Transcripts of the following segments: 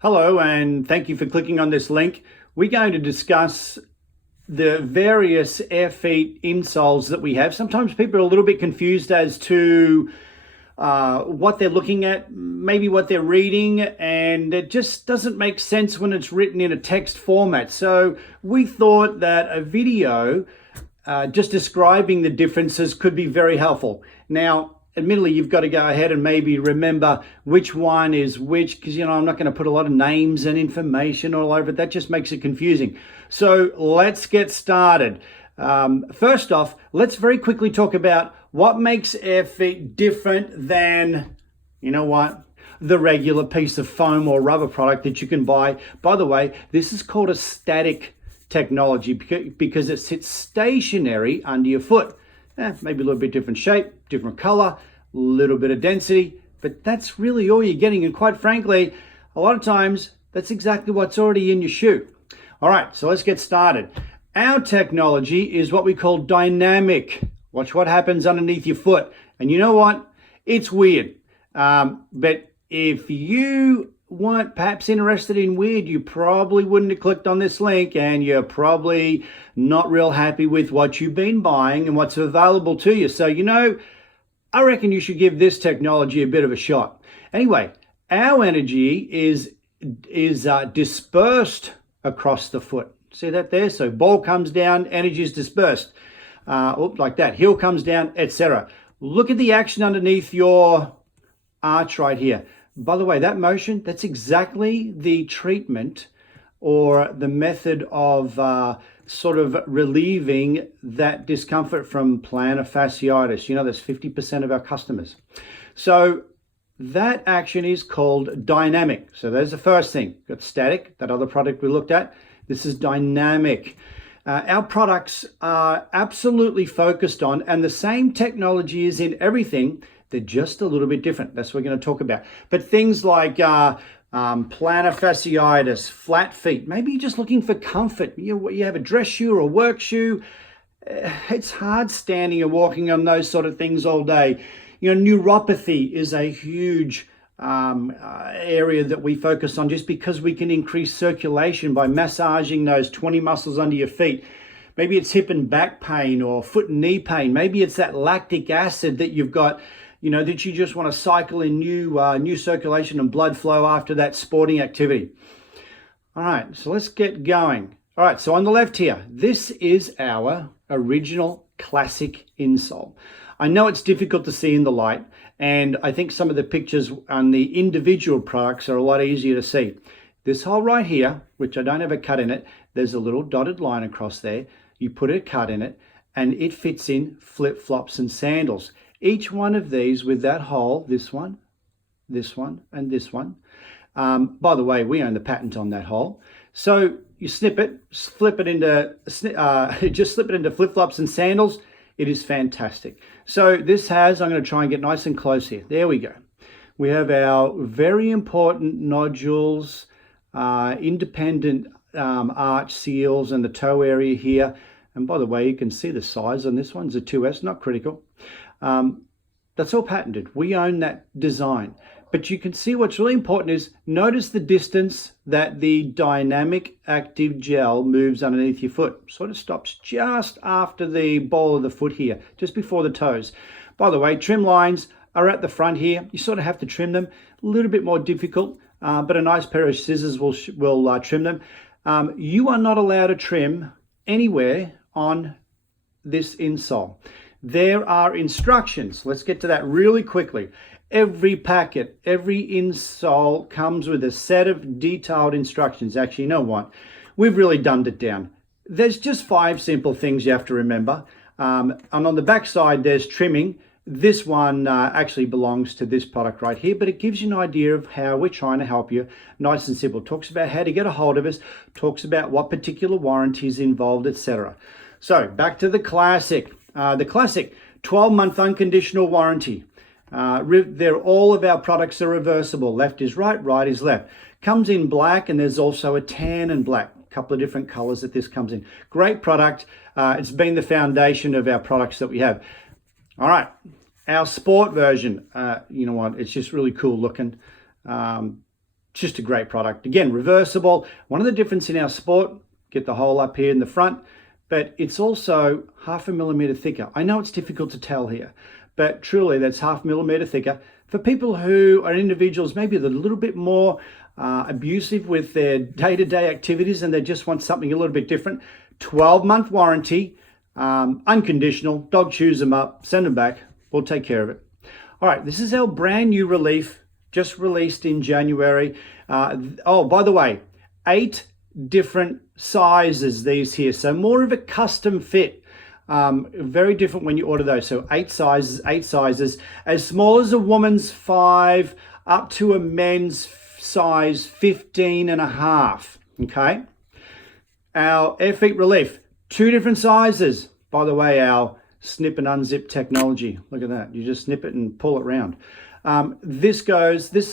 Hello, and thank you for clicking on this link. We're going to discuss the various AIRfeet insoles that we have. Sometimes people are a little bit confused as to what they're looking at, maybe what they're reading, and it just doesn't make sense when it's written in a text format. So we thought that a video just describing the differences could be very helpful. Now, admittedly, you've got to go ahead and maybe remember which one is which, because, I'm not going to put a lot of names and information all over it. That just makes it confusing. So let's get started. First off, let's very quickly talk about what makes AIRfeet different than, the regular piece of foam or rubber product that you can buy. By the way, this is called a static technology because it sits stationary under your foot. Maybe a little bit different shape, different color, a little bit of density, but that's really all you're getting. And quite frankly, a lot of times that's exactly what's already in your shoe. All right, so let's get started. Our technology is what we call dynamic. Watch what happens underneath your foot. And you know what? It's weird. But if you weren't perhaps interested in weird, you probably wouldn't have clicked on this link, and you're probably not real happy with what you've been buying and what's available to you. So, I reckon you should give this technology a bit of a shot. Anyway, our energy is dispersed across the foot. See that there? So ball comes down, energy is dispersed. Like that. Heel comes down, etc. Look at the action underneath your arch right here. By the way, that motion, that's exactly the treatment or the method of sort of relieving that discomfort from plantar fasciitis. That's 50% of our customers. So that action is called dynamic. So there's the first thing. Got static, that other product we looked at. This is dynamic. Our products are absolutely focused on, and the same technology is in everything. They're just a little bit different. That's what we're going to talk about. But things like plantar fasciitis, flat feet, maybe you're just looking for comfort. You have a dress shoe or a work shoe. It's hard standing and walking on those sort of things all day. Neuropathy is a huge area that we focus on just because we can increase circulation by massaging those 20 muscles under your feet. Maybe it's hip and back pain or foot and knee pain. Maybe it's that lactic acid that you've got, that you just want to cycle in new circulation and blood flow after that sporting activity. All right, so let's get going. All right, so on the left here, this is our original classic insole. I know it's difficult to see in the light, and I think some of the pictures on the individual products are a lot easier to see. This hole right here, which I don't have a cut in it, there's a little dotted line across there. You put a cut in it, and it fits in flip-flops and sandals. Each one of these with that hole, this one, and this one. By the way, we own the patent on that hole. So you snip it, flip it into, just slip it into flip-flops and sandals. It is fantastic. So this has, I'm going to try and get nice and close here. There we go. We have our very important nodules, independent arch seals and the toe area here. And by the way, you can see the size on this one's a 2S, not critical. That's all patented. We own that design. But you can see what's really important is notice the distance that the dynamic active gel moves underneath your foot. Sort of stops just after the ball of the foot here, just before the toes. By the way, trim lines are at the front here. You sort of have to trim them. A little bit more difficult, but a nice pair of scissors will trim them. You are not allowed to trim anywhere on this insole. There are instructions. Let's get to that really quickly. Every packet, every insole comes with a set of detailed instructions. Actually, you know what? We've really dumbed it down. There's just 5 simple things you have to remember. And on the back side, there's trimming. This one actually belongs to this product right here, but it gives you an idea of how we're trying to help you. Nice and simple. Talks about how to get a hold of us, talks about what particular warranty is involved, etc. So back to the classic. The classic 12-month unconditional warranty. All of our products are reversible. Left is right, right is left. Comes in black, and there's also a tan and black. A couple of different colors that this comes in. Great product. It's been the foundation of our products that we have. All right, our sport version. You know what? It's just really cool looking. just a great product. Again, reversible. One of the difference in our sport, get the hole up here in the front, but it's also 0.5 millimeter thicker. I know it's difficult to tell here, but truly that's 0.5 millimeter thicker. For people who are individuals, maybe they're a little bit more abusive with their day-to-day activities and they just want something a little bit different. 12-month warranty, unconditional. Dog chews them up, send them back. We'll take care of it. All right, this is our brand new relief, just released in January. Oh, by the way, 8 different sizes these here. So more of a custom fit. Very different when you order those. So 8 sizes, as small as a woman's 5 up to a men's size 15.5. Okay. Our AIRfeet Relief, 2 different sizes. By the way, our snip and unzip technology. Look at that. You just snip it and pull it around. This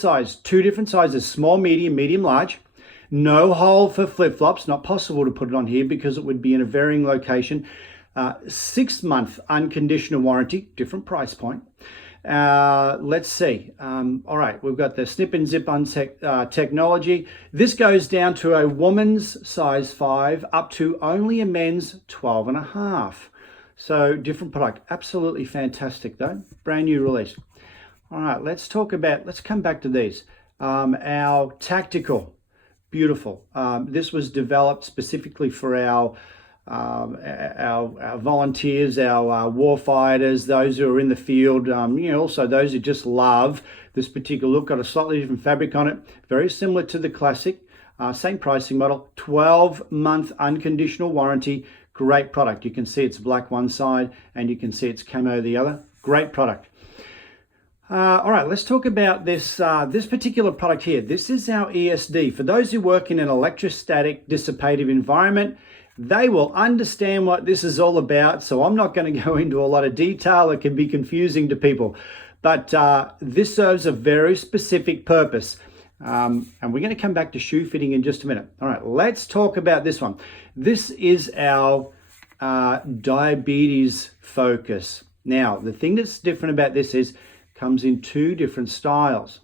size, 2 different sizes, small, medium, large. No hole for flip-flops. Not possible to put it on here because it would be in a varying location. 6-month unconditional warranty, different price point. Let's see. All right, we've got the snip and zip on technology. This goes down to a woman's size 5 up to only a men's 12.5. So different product. Absolutely fantastic though. Brand new release. All right, let's come back to these. Our tactical, beautiful. This was developed specifically for our volunteers, our war fighters, those who are in the field, also those who just love this particular look. Got a slightly different fabric on it, very similar to the classic, same pricing model, 12-month unconditional warranty. Great product. You can see it's black one side and you can see it's camo the other. Great product. All right, let's talk about this particular product here. This is our ESD. For those who work in an electrostatic dissipative environment, they will understand what this is all about. So I'm not going to go into a lot of detail. It can be confusing to people. But this serves a very specific purpose. And we're going to come back to shoe fitting in just a minute. All right, let's talk about this one. This is our diabetes focus. Now, the thing that's different about this is comes in 2 different styles.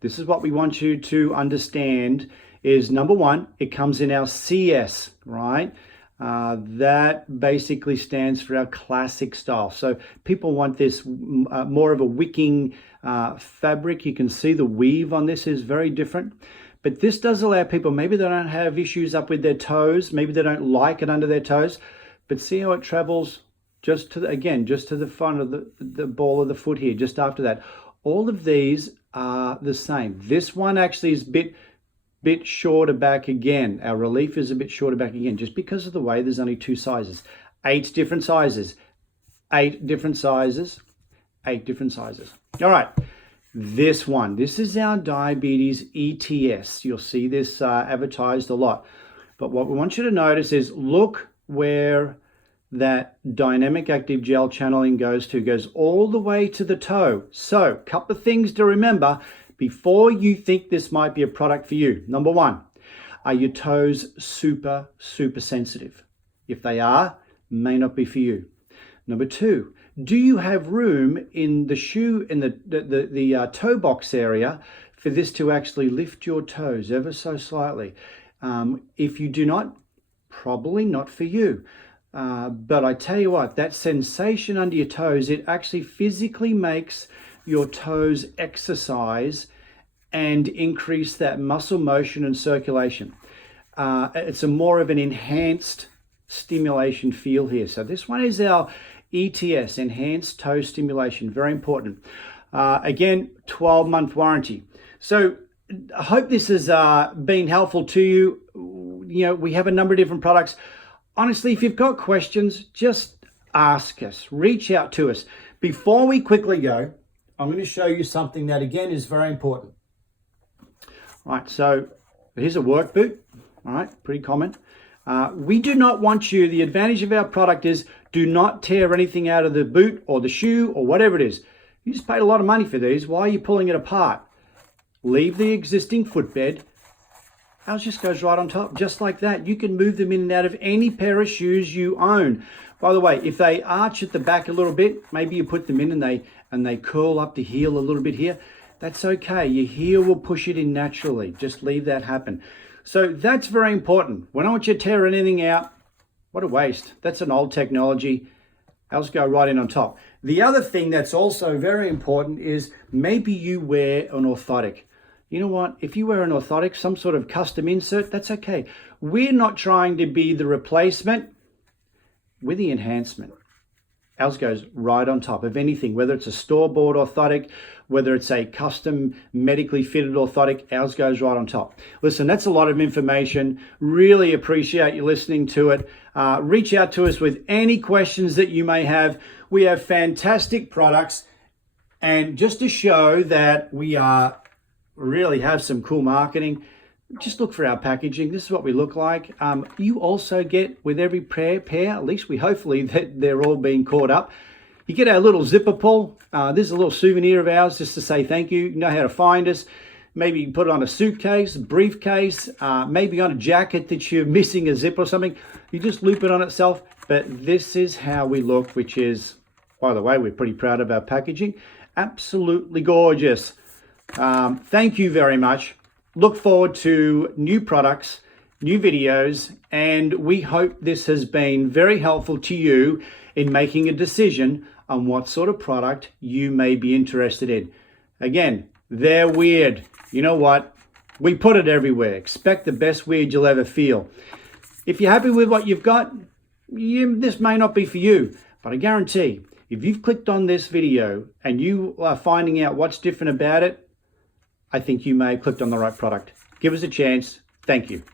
This is what we want you to understand is, number 1, it comes in our CS, right? That basically stands for our classic style. So people want this more of a wicking fabric. You can see the weave on this is very different. But this does allow people, maybe they don't have issues up with their toes, maybe they don't like it under their toes, but see how it travels just to the front of the ball of the foot here, just after that. All of these are the same. This one actually is bit shorter back again. Our relief is a bit shorter back again, just because of the way there's only 2 sizes. 8 different sizes. 8 different sizes. 8 different sizes. All right. This one. This is our diabetes ETS. You'll see this advertised a lot. But what we want you to notice is look where that dynamic active gel channeling goes all the way to the toe. So, a couple of things to remember before you think this might be a product for you. Number 1, are your toes super sensitive? If they are, may not be for you. Number 2, do you have room in the shoe, in the toe box area for this to actually lift your toes ever so slightly? If you do not, probably not for you. But I tell you what, that sensation under your toes, it actually physically makes your toes exercise and increase that muscle motion and circulation. It's a more of an enhanced stimulation feel here. So this one is our ETS, enhanced toe stimulation, very important. Again, 12-month warranty. So I hope this has been helpful to you. We have a number of different products. Honestly, if you've got questions, just ask us, reach out to us. Before we quickly go, I'm going to show you something that, again, is very important. All right, so here's a work boot. All right, pretty common. We do not want you, the advantage of our product is do not tear anything out of the boot or the shoe or whatever it is. You just paid a lot of money for these. Why are you pulling it apart? Leave the existing footbed. Ours just goes right on top, just like that. You can move them in and out of any pair of shoes you own. By the way, if they arch at the back a little bit, maybe you put them in and they curl up the heel a little bit here. That's okay. Your heel will push it in naturally. Just leave that happen. So that's very important. When I want you to tear anything out, what a waste. That's an old technology. Ours go right in on top. The other thing that's also very important is maybe you wear an orthotic. You know what? If you wear an orthotic, some sort of custom insert, that's okay. We're not trying to be the replacement. We're the enhancement. Ours goes right on top of anything, whether it's a store-bought orthotic, whether it's a custom medically fitted orthotic, ours goes right on top. Listen, that's a lot of information. Really appreciate you listening to it. Reach out to us with any questions that you may have. We have fantastic products. And just to show that we really have some cool marketing, just look for our packaging. This is what we look like. You also get with every pair, at least hopefully that they're all being caught up. You get our little zipper pull. This is a little souvenir of ours just to say thank you. You know how to find us. Maybe you put it on a suitcase, briefcase, maybe on a jacket that you're missing a zip or something. You just loop it on itself. But this is how we look, which is, by the way, we're pretty proud of our packaging. Absolutely gorgeous. Thank you very much. Look forward to new products, new videos, and we hope this has been very helpful to you in making a decision on what sort of product you may be interested in. Again, they're weird. You know what? We put it everywhere. Expect the best weird you'll ever feel. If you're happy with what you've got, this may not be for you, but I guarantee if you've clicked on this video and you are finding out what's different about it, I think you may have clicked on the right product. Give us a chance. Thank you.